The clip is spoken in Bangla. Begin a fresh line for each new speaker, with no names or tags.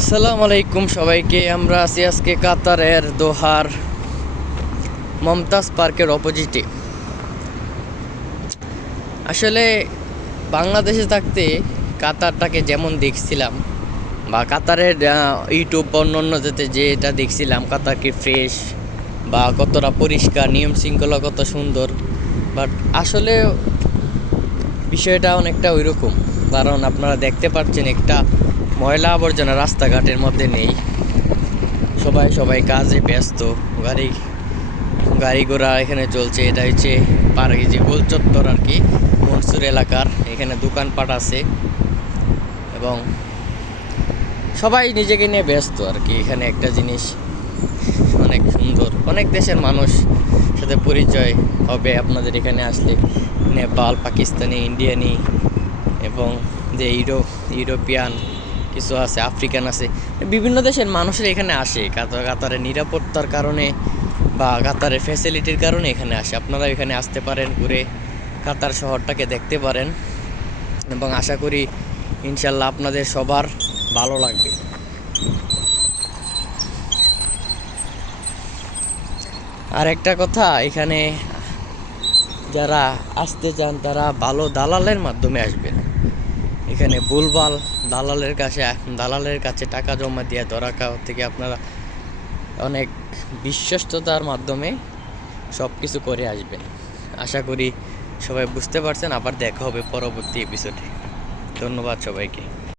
আসসালামু আলাইকুম সবাইকে, আমরা আছি আজকে কাতারের দোহার মমতাজ পার্কের অপোজিটে। আসলে বাংলাদেশে থাকতে কাতারটাকে যেমন দেখছিলাম বা কাতারের ইউটিউব বা অন্য যেতে যে এটা দেখছিলাম কাতার কি ফ্রেশ বা কতটা পরিষ্কার, নিয়ম শৃঙ্খলা কত সুন্দর বাট আসলে বিষয়টা অনেকটা ওইরকম। কারণ আপনারা দেখতে পাচ্ছেন একটা ময়লা আবর্জনা রাস্তাঘাটের মধ্যে নেই। সবাই সবাই কাজে ব্যস্ত। গাড়ি গাড়ি ঘোড়া এখানে চলছে। এটা হচ্ছে পার্ক যে গোল চত্বর আর কি, মনসুর এলাকার। এখানে দোকানপাট আছে এবং সবাই নিজেকে নিয়ে ব্যস্ত আর কি। এখানে একটা জিনিস অনেক সুন্দর। অনেক দেশের মানুষ সাথে পরিচয় হবে। আপনাদের এখানে আসলে নেপাল, পাকিস্তানি, ইন্ডিয়ানি এবং যে ইউরো, ইউরোপিয়ান কিছু আছে, আফ্রিকান আছে, বিভিন্ন দেশের মানুষের এখানে আসে। কাতার কাতারের নিরাপত্তার কারণে বা কাতারের ফ্যাসিলিটির কারণে এখানে আসে। আপনারা এখানে আসতে পারেন, ঘুরে কাতার শহরটাকে দেখতে পারেন এবং আশা করি ইনশাল্লাহ আপনাদের সবার ভালো লাগবে। আর একটা কথা, এখানে যারা আসতে চান তারা ভালো দালালের মাধ্যমে আসবেন। এখানে ভুলভাল দালালের কাছে দালালের কাছে টাকা জমা দিয়ে ধরা খাওয়া থেকে আপনারা অনেক বিশ্বস্ততার মাধ্যমে সব কিছু করে আসবেন। আশা করি সবাই বুঝতে পারছেন, আবার দেখা হবে পরবর্তী এপিসোডে ধন্যবাদ সবাইকে।